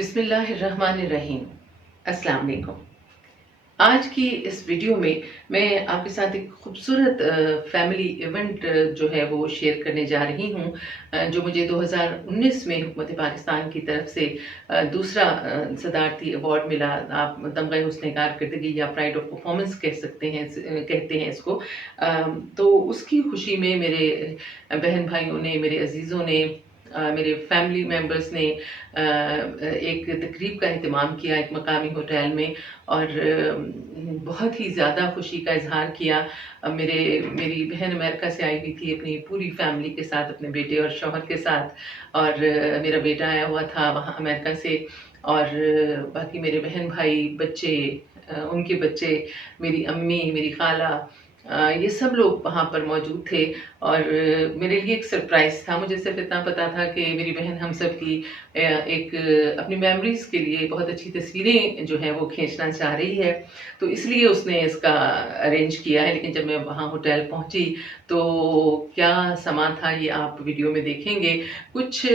बिस्मिल्लाहिर्रहमानिर्रहीम। अस्सलाम वालेकुम। आज की इस वीडियो में मैं आपके साथ एक खूबसूरत फैमिली इवेंट जो है वो शेयर करने जा रही हूँ, जो मुझे 2019 में हुकूमत पाकिस्तान की तरफ से दूसरा सदारती अवार्ड मिला। आप तमग़े हुस्न कारकर्दगी या प्राइड ऑफ परफॉर्मेंस कहते हैं इसको। तो उसकी खुशी में मेरे बहन भाइयों ने, मेरे अजीज़ों ने, मेरे फैमिली मेम्बर्स ने एक तकरीब का एहतमाम किया एक मकामी होटल में, और बहुत ही ज़्यादा खुशी का इजहार किया। मेरी बहन अमेरिका से आई हुई थी अपनी पूरी फैमिली के साथ, अपने बेटे और शौहर के साथ, और मेरा बेटा आया हुआ था वहाँ अमेरिका से, और बाकी मेरे बहन भाई, बच्चे, उनके बच्चे, मेरी अम्मी, मेरी खाला, ये सब लोग वहाँ पर मौजूद थे। और मेरे लिए एक सरप्राइज़ था। मुझे सिर्फ इतना पता था कि मेरी बहन हम सब की एक अपनी मेमोरीज़ के लिए बहुत अच्छी तस्वीरें जो है वो खींचना चाह रही है, तो इसलिए उसने इसका अरेंज किया है। लेकिन जब मैं वहाँ होटल पहुँची तो क्या समा था ये आप वीडियो में देखेंगे। कुछ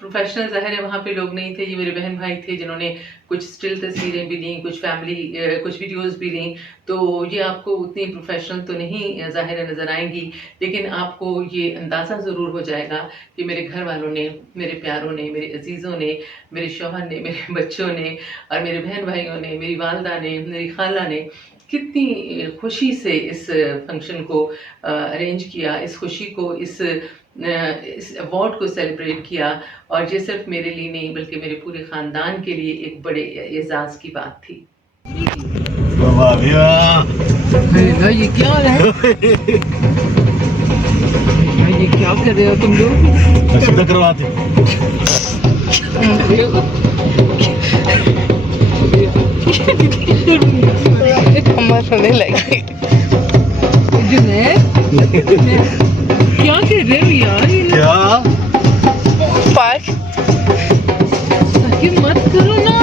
प्रोफेशनल ज़ाहिर है वहाँ पे लोग नहीं थे, ये मेरे बहन भाई थे जिन्होंने कुछ स्टिल तस्वीरें भी ली, कुछ कुछ वीडियोस भी ली। तो ये आपको उतनी प्रोफेशनल तो नहीं ज़ाहिर नज़र आएंगी, लेकिन आपको ये अंदाज़ा ज़रूर हो जाएगा कि मेरे घर वालों ने, मेरे प्यारों ने, मेरे अजीज़ों ने, मेरे शौहर ने, मेरे बच्चों ने, और मेरे बहन भाइयों ने, मेरी वालदा ने, मेरी खाला ने कितनी खुशी से इस फंक्शन को अरेंज किया, इस खुशी को, इस अवार्ड को सेलिब्रेट किया। और ये सिर्फ मेरे लिए नहीं बल्कि मेरे पूरे ख़ानदान के लिए एक बड़े एजाज़ की बात थी। ये क्या है? ये क्या कर रहे हो तुम लोग? सीधा करवाते होने लगी। क्या कर रहे हो यार? क्या पार्क मत करो ना।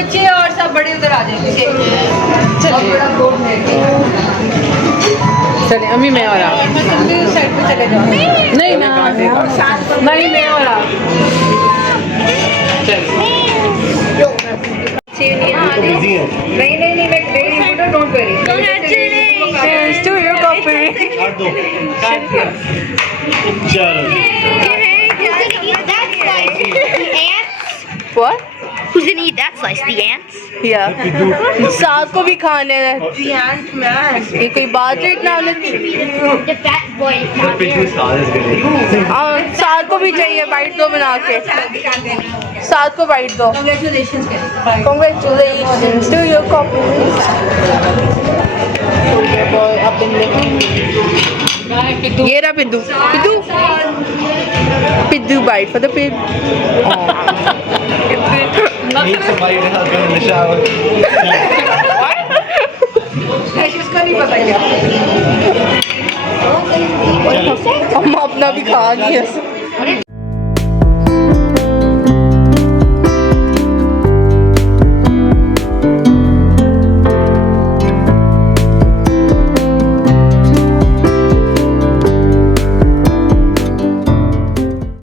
बच्चे और सब बड़े उधर आ जाएंगे। चले अम्मी मैं और आप साइड पे चले जाओ। नहीं ना नहीं मैं और आप नहीं नहीं नहीं मैं don't worry. Cheers to your coffee. What? Who's gonna eat that slice? The ants? Yeah. साथ को भी खाने हैं। ये कोई बात है इतना The fat boy is not here. साथ को भी चाहिए बाइट दो बना के साथ को बाइट दो Congratulations Congratulations to your couple boy up in the ये रहा पिद्दू पिद्दू पिद्दू bite for the pig Need somebody to help him in the shower. इसको नहीं पता क्या। हम अपना भी खा गए